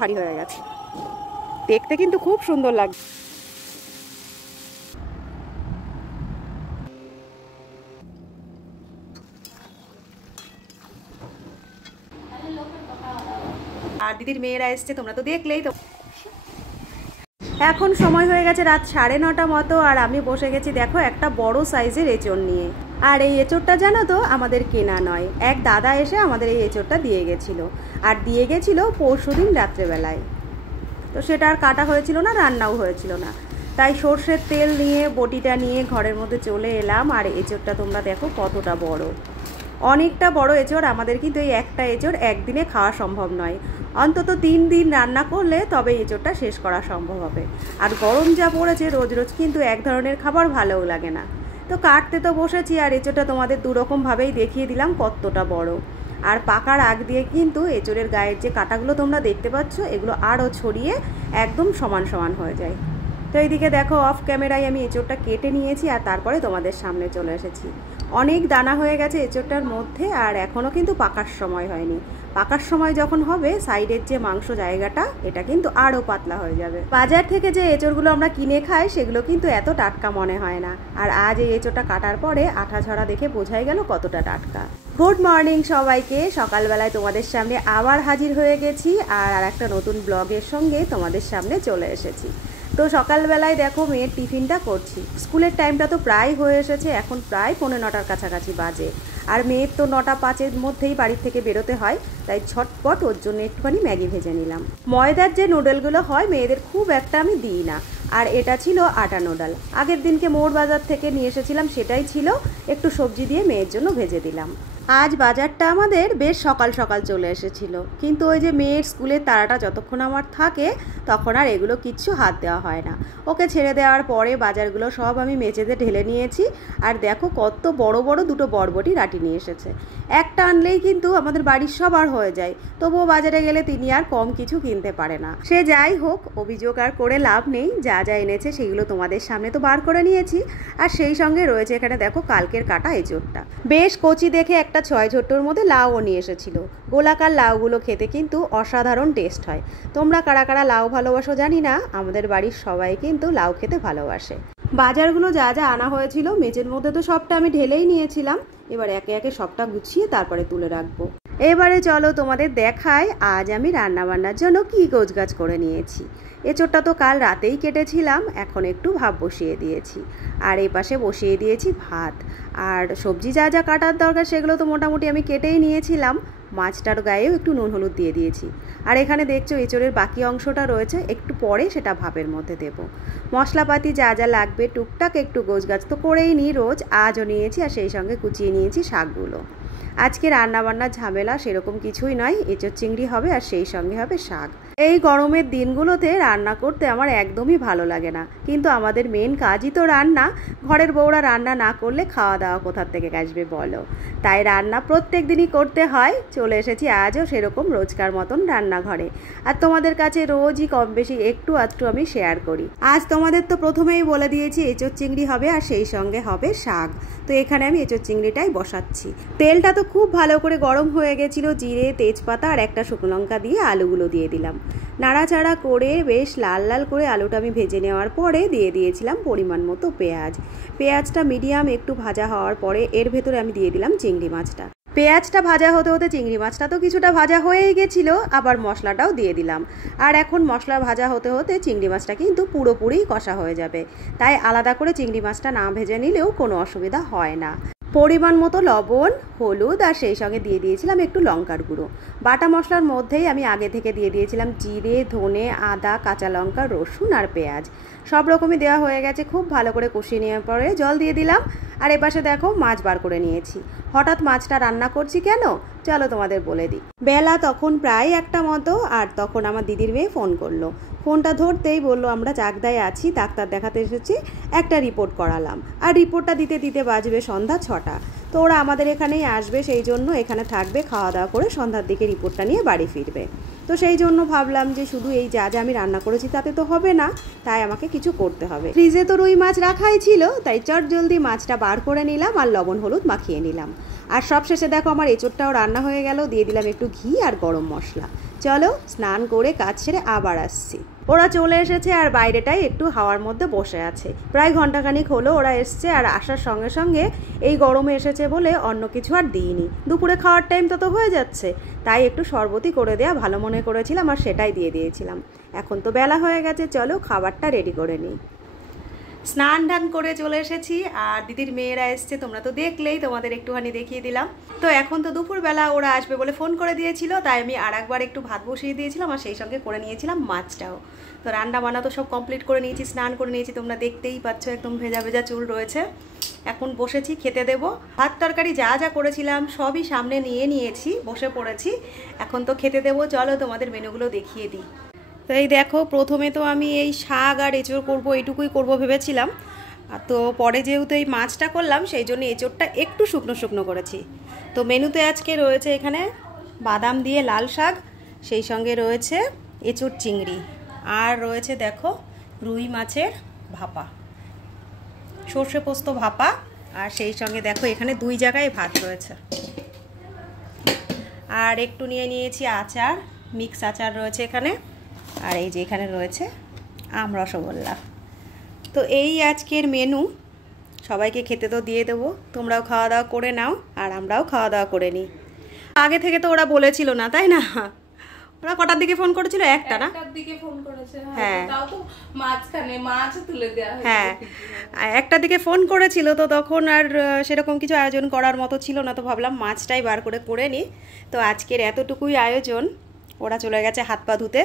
ভারী হয়ে গেছে। দেখতে কিন্তু খুব সুন্দর লাগছে। আর দিদির মেয়েরা এসছে, তোমরা তো দেখলেই। তো এখন সময় হয়ে গেছে রাত 9:30 মতো, আর আমি বসে গেছি দেখো একটা বড় সাইজের এঁচড় নিয়ে। আর এই এঁচড়টা জানো তো আমাদের কেনা নয়, এক দাদা এসে আমাদের এই এঁচড়টা দিয়ে গেছিলো, আর দিয়ে গেছিলো পরশুদিন রাত্রেবেলায়। তো সেটা আর কাটা হয়েছিল না, রান্নাও হয়েছিল না, তাই সর্ষের তেল নিয়ে বটিটা নিয়ে ঘরের মধ্যে চলে এলাম। আর এঁচড়টা তোমরা দেখো কতটা বড়, অনেকটা বড় এঁচড়। আমাদের কিন্তু এই একটা এঁচড় একদিনে খাওয়া সম্ভব নয়, অন্তত 3 দিন রান্না করলে তবে এঁচড়টা শেষ করা সম্ভব হবে। আর গরম যা পড়েছে, রোজ রোজ কিন্তু এক ধরনের খাবার ভালোও লাগে না। তো কাটতে তো বসেছি, আর এঁচড়টা তোমাদের দুরকমভাবেই দেখিয়ে দিলাম কতটা বড়। আর পাকার আগ দিয়ে কিন্তু এঁচড়ের গায়ের যে কাঁটাগুলো তোমরা দেখতে পাচ্ছ, এগুলো আরও ছড়িয়ে একদম সমান সমান হয়ে যায়। তো এইদিকে দেখো অফ ক্যামেরায় আমি এঁচড়টা কেটে নিয়েছি, আর তারপরে তোমাদের সামনে চলে এসেছি। অনেক দানা হয়ে গেছে এঁচড়টার মধ্যে, আর এখনও কিন্তু পাকার সময় হয়নি। পাকার সময় যখন হবে, সাইডের যে মাংস জায়গাটা, এটা কিন্তু আরও পাতলা হয়ে যাবে। বাজার থেকে যে এঁচড়গুলো আমরা কিনে খাই, সেগুলো কিন্তু এত টাটকা মনে হয় না। আর আজ এই এঁচড়টা কাটার পরে আঠা ঝরা দেখে বোঝাই গেল কতটা টাটকা। গুড মর্নিং সবাইকে। সকালবেলায় তোমাদের সামনে আবার হাজির হয়ে গেছি, আর একটা নতুন ব্লগের সঙ্গে তোমাদের সামনে চলে এসেছি। তো সকালবেলায় দেখো মেয়ের টিফিনটা করছি। স্কুলের টাইমটা তো প্রায় হয়ে এসেছে, এখন প্রায় 9:45 কাছাকাছি বাজে। আর মেয়ের তো 9:05-এর মধ্যেই বাড়ির থেকে বেরোতে হয়, তাই ছটপট ওর জন্য একটুখানি ম্যাগি ভেজে নিলাম। ময়দার যে নুডলগুলো হয় মেয়েদের খুব একটা আমি দিই না, আর এটা ছিল আটা নুডল। আগের দিনকে মোড় বাজার থেকে নিয়ে এসেছিলাম, সেটাই ছিল, একটু সবজি দিয়ে মেয়ের জন্য ভেজে দিলাম। আজ বাজারটা আমাদের বেশ সকাল সকাল চলে এসেছিল, কিন্তু ওই যে মেয়ের স্কুলের তাড়াটা যতক্ষণ আমার থাকে তখন আর এগুলো কিচ্ছু হাত দেওয়া হয় না। ওকে ছেড়ে দেওয়ার পরে বাজারগুলো সব আমি মেঝেতে ঢেলে নিয়েছি। আর দেখো কত বড় বড় দুটো বরবটি রাটি নিয়ে এসেছে। একটা আনলেই কিন্তু আমাদের বাড়ির সবার হয়ে যায়, তবুও বাজারে গেলে তিনি আর কম কিছু কিনতে পারে না। সে যাই হোক, অভিযোগ আর করে লাভ নেই। যা যা এনেছে সেগুলো তোমাদের সামনে তো বার করে নিয়েছি। আর সেই সঙ্গে রয়েছে এখানে দেখো কালকের কাটা এঁচড়টা, বেশ কচি দেখে একটা 6 ঝোট্টোর মধ্যে লাউও নিয়ে এসেছিল। গোলাকার লাউগুলো খেতে কিন্তু অসাধারণ টেস্ট হয়। তোমরা কারা কারা লাউ ভালোবাসো জানি না, আমাদের বাড়ির সবাই কিন্তু লাউ খেতে ভালোবাসে। বাজারগুলো যা যা আনা হয়েছিল মেঝের মধ্যে তো সবটা আমি ঢেলেই নিয়েছিলাম। এবার একে একে সবটা গুছিয়ে তারপরে তুলে রাখবো। এবারে চলো তোমাদের দেখাই আজ আমি রান্নাবান্নার জন্য কি গোছগাছ করে নিয়েছি। এঁচড়টা তো কাল রাতেই কেটেছিলাম, এখন একটু ভাপ বসিয়ে দিয়েছি। আর এই পাশে বসিয়ে দিয়েছি ভাত। আর সবজি যা যা কাটার দরকার সেগুলো তো মোটামুটি আমি কেটেই নিয়েছিলাম। মাছটার গায়েও একটু নুন হলুদ দিয়ে দিয়েছি। আর এখানে দেখছো এঁচড়ের বাকি অংশটা রয়েছে, একটু পরে সেটা ভাপের মধ্যে দেব। মশলাপাতি যা যা লাগবে টুকটাক একটু গোছগাছ তো করেই নিই রোজ, আজও নিয়েছি। আর সেই সঙ্গে কুচিয়ে নিয়েছি শাকগুলো। আজকে রান্নাবান্নার ঝামেলা সেরকম কিছুই নয়, এঁচড় চিংড়ি হবে আর সেই সঙ্গে হবে শাক। এই গরমের দিনগুলোতে রান্না করতে আমার একদমই ভালো লাগে না, কিন্তু আমাদের মেন কাজই তো রান্না। ঘরের বউরা রান্না না করলে খাওয়া দাওয়া কোথার থেকে আসবে বলো? তাই রান্না প্রত্যেক দিনই করতে হয়। চলে এসেছি আজও সেরকম রোজকার মতন রান্নাঘরে, আর তোমাদের কাছে রোজই কম বেশি একটু আধটু আমি শেয়ার করি। আজ তোমাদের তো প্রথমেই বলে দিয়েছি এঁচড় চিংড়ি হবে আর সেই সঙ্গে হবে শাক। তো এখানে আমি এঁচড় চিংড়িটাই বসাচ্ছি। তেলটা তো খুব ভালো করে গরম হয়ে গেছিলো, জিরে তেজপাতা আর একটা শুকনো লঙ্কা দিয়ে আলুগুলো দিয়ে দিলাম। নাড়াচাড়া করে বেশ লাল লাল করে আলুটা আমি ভেজে নেওয়ার পরে দিয়ে দিয়েছিলাম পরিমাণ মতো পেঁয়াজ। পেঁয়াজটা মিডিয়াম একটু ভাজা হওয়ার পরে এর ভেতরে আমি দিয়ে দিলাম চিংড়ি মাছটা। পেঁয়াজটা ভাজা হতে হতে চিংড়ি মাছটা তো কিছুটা ভাজা হয়েই গেছিলো, আবার মশলাটাও দিয়ে দিলাম। আর এখন মশলা ভাজা হতে হতে চিংড়ি মাছটা কিন্তু পুরোপুরি কষা হয়ে যাবে, তাই আলাদা করে চিংড়ি মাছটা না ভেজে নিলেও কোনো অসুবিধা হয় না। পরিমাণ মতো লবণ, হলুদ আর সেই সঙ্গে দিয়ে দিয়েছিলাম একটু লঙ্কার গুঁড়ো। বাটা মশলার মধ্যেই আমি আগে থেকে দিয়ে দিয়েছিলাম জিরে, ধনে, আদা, কাঁচা লঙ্কা, রসুন আর পেঁয়াজ। সব রকমই দেওয়া হয়ে গেছে। খুব ভালো করে কষিয়ে নেওয়ার পরে জল দিয়ে দিলাম। আর এপাশে দেখো মাছ বার করে নিয়েছি। হঠাৎ মাছটা রান্না করছি কেন চলো তোমাদের বলে দিই। বেলা তখন প্রায় 1টা মতো, আর তখন আমার দিদির মেয়ে ফোন করলো। ফোনটা ধরতেই বললো আমরা চাকদায় আছি, ডাক্তার দেখাতে এসেছি, একটা রিপোর্ট করালাম। আর রিপোর্টটা দিতে দিতে বাজবে সন্ধ্যা 6টা। তো ওরা আমাদের এখানেই আসবে, সেই জন্য এখানে থাকবে, খাওয়া দাওয়া করে সন্ধ্যার দিকে রিপোর্টটা নিয়ে বাড়ি ফিরবে। তো সেই জন্য ভাবলাম যে শুধু এই যা যা আমি রান্না করেছি তাতে তো হবে না, তাই আমাকে কিছু করতে হবে। ফ্রিজে তো রুই মাছ রাখাই ছিল, তাই চট জলদি মাছটা বার করে নিলাম আর লবণ হলুদ মাখিয়ে নিলাম। আর সব শেষে দেখো আমার এঁচোড়টাও রান্না হয়ে গেল, দিয়ে দিলাম একটু ঘি আর গরম মশলা। চলো স্নান করে কাজ সেরে আবার আসছি। ওরা চলে এসেছে আর বাইরেটাই একটু হাওয়ার মধ্যে বসে আছে। প্রায় ঘন্টাখানিক হলো ওরা এসছে, আর আসার সঙ্গে সঙ্গে এই গরমে এসেছে বলে অন্য কিছু আর দিইনি। দুপুরে খাওয়ার টাইম তো হয়ে যাচ্ছে, তাই একটু শরবতই করে দেওয়া ভালো মনে করেছিলাম আর সেটাই দিয়ে দিয়েছিলাম। এখন তো বেলা হয়ে গেছে, চলো খাবারটা রেডি করে নিই। স্নান টান করে চলে এসেছি, আর দিদির মেয়েরা এসছে, তোমরা তো দেখলেই, তোমাদের একটুখানি দেখিয়ে দিলাম। তো এখন তো দুপুরবেলা ওরা আসবে বলে ফোন করে দিয়েছিল, তাই আমি আর একবার একটু ভাত বসিয়ে দিয়েছিলাম আর সেই সঙ্গে করে নিয়েছিলাম মাছটাও। তো রান্না বান্না তো সব কমপ্লিট করে নিয়েছি, স্নান করে নিয়েছি, তোমরা দেখতেই পাচ্ছ একদম ভেজা ভেজা চুল রয়েছে। এখন বসেছি খেতে দেব। ভাত তরকারি যা যা করেছিলাম সবই সামনে নিয়ে নিয়েছি, বসে পড়েছি, এখন তো খেতে দেবো। চলো তোমাদের মেনুগুলো দেখিয়ে দিই। তো এই দেখো, প্রথমে তো আমি এই শাক আর এঁচোড় করবো, এইটুকুই করবো ভেবেছিলাম। তো পরে যেহেতু এই মাছটা করলাম সেই জন্য এঁচোড়টা একটু শুকনো শুকনো করেছি। তো মেনুতে আজকে রয়েছে এখানে বাদাম দিয়ে লাল শাক, সেই সঙ্গে রয়েছে এঁচোড় চিংড়ি, আর রয়েছে দেখো রুই মাছের ভাপা, সর্ষে পোস্ত ভাপা, আর সেই সঙ্গে দেখো এখানে 2 জায়গায় ভাত রয়েছে। আর একটু নিয়ে নিয়েছি আচার, মিক্স আচার রয়েছে এখানে, আর এই যে এখানে রয়েছে আম রসগোল্লা। তো এই আজকের মেনু, সবাইকে খেতে তো দিয়ে দেবো, তোমরাও খাওয়া দাওয়া করে নাও আর আমরাও খাওয়া দাওয়া করে নিই। আগে থেকে তো ওরা বলেছিল না, তাই না? ওরা কটার দিকে ফোন করেছিল? একটা না? একটার দিকে ফোন করেছে। হ্যাঁ, তাও তো মাঝখানে মাছ তুলে দেওয়া হয়েছে। হ্যাঁ, একটা দিকে ফোন করেছিল, তো তখন আর সেরকম কিছু আয়োজন করার মতো ছিল না, তো ভাবলাম মাছটাই বার করে নিই। তো আজকের এতটুকুই আয়োজন। ওরা চলে গেছে হাত পা ধুতে।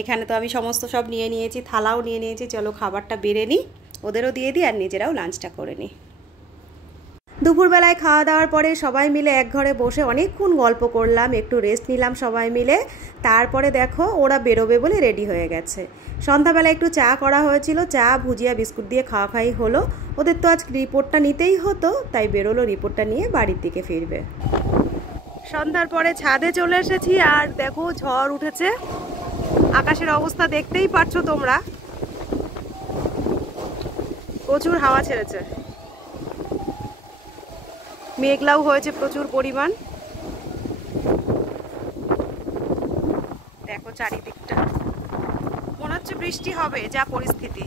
এখানে তো আমি সমস্ত সব নিয়ে নিয়েছি, থালাও নিয়ে নিয়েছি। চলো খাবারটা বেড়ে নিই, ওদেরও দিয়ে দিই আর নিজেরাও লাঞ্চটা করে নিই। দুপুরবেলায় খাওয়া দাওয়ার পরে সবাই মিলে এক ঘরে বসে অনেকক্ষণ গল্প করলাম, একটু রেস্ট নিলাম সবাই মিলে। তারপরে দেখো ওরা বেরোবে বলে রেডি হয়ে গেছে। সন্ধ্যাবেলা একটু চা করা হয়েছিল, চা ভুজিয়া বিস্কুট দিয়ে খাওয়া খাই হলো। ওদের তো আজ রিপোর্টটা নিতেই হতো, তাই বেরোলো রিপোর্টটা নিয়ে বাড়ির দিকে ফিরবে। সন্ধ্যার পরে ছাদে চলে এসেছি, আর দেখো ঝড় উঠেছে, আকাশের অবস্থা দেখতেই পারছো তোমরা, প্রচুর হাওয়া ছেড়েছে, মেঘলাও হয়েছে প্রচুর পরিমাণ। দেখো চারিদিকটা, মনে হচ্ছে বৃষ্টি হবে, যা পরিস্থিতি।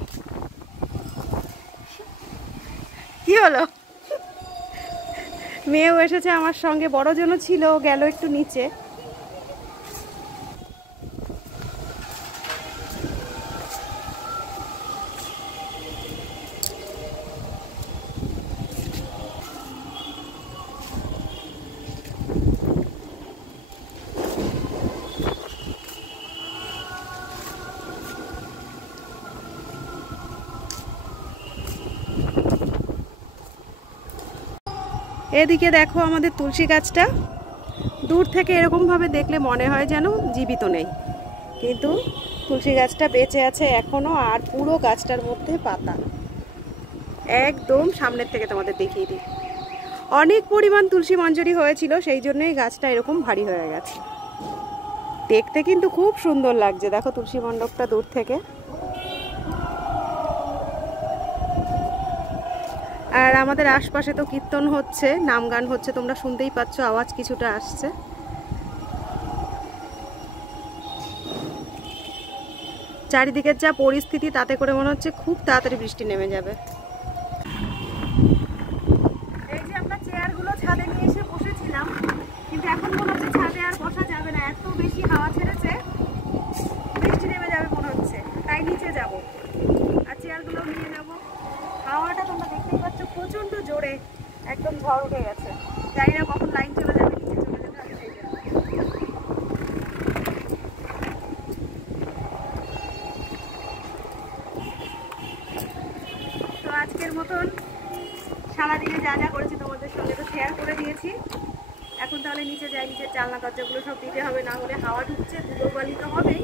কি হলো? মেয়েও এসেছে আমার সঙ্গে, বড় জনও ছিল, গেল একটু নিচে। এদিকে দেখো আমাদের তুলসী গাছটা, দূর থেকে এরকমভাবে দেখলে মনে হয় যেন জীবিত নেই, কিন্তু তুলসী গাছটা বেঁচে আছে এখনো, আর পুরো গাছটার মধ্যে পাতা। একদম সামনের থেকে তোমাদের দেখিয়ে দিই, অনেক পরিমাণ তুলসী মঞ্জরি হয়েছিল, সেই জন্যই গাছটা এরকম ভারী হয়ে গেছে। দেখতে কিন্তু খুব সুন্দর লাগছে, দেখো তুলসী মণ্ডপটা দূর থেকে। আর আমাদের আশপাশে তো কীর্তন হচ্ছে, নাম গান হচ্ছে, তোমরা শুনতেই পাচ্ছ, আওয়াজ কিছুটা আসছে। চারিদিকের যা পরিস্থিতি, তাতে করে মনে হচ্ছে খুব তাড়াতাড়ি বৃষ্টি নেমে যাবে। এই যে আমরা চেয়ারগুলো ছাদে নিয়ে এসে বসেছিলাম, কিন্তু এখন মনে হচ্ছে ছাদে আর বসা যাবে না, এত বেশি হাওয়া ছেড়েছে, বৃষ্টি নেমে যাবে মনে হচ্ছে, তাই নিচে যাব আর চেয়ারগুলো নিয়ে নেব। হাওয়াটা তোমরা দেখতেই পাচ্ছ প্রচন্ড জোরে, একদম ঝড় উঠে গেছে, জানি না কখন লাইন চলে যাবে, নিচে চলে যেতে হবে সেই জন্য। তো আজকের মতন সারাদিনে যা যা করেছি তোমাদের সঙ্গে তো শেয়ার করে দিয়েছি। এখন তাহলে নিচে যাই, নিচের জানলা দরজাগুলো সব দিতে হবে, না হলে হাওয়া ঢুকছে, ধুলোবালি তো হবেই।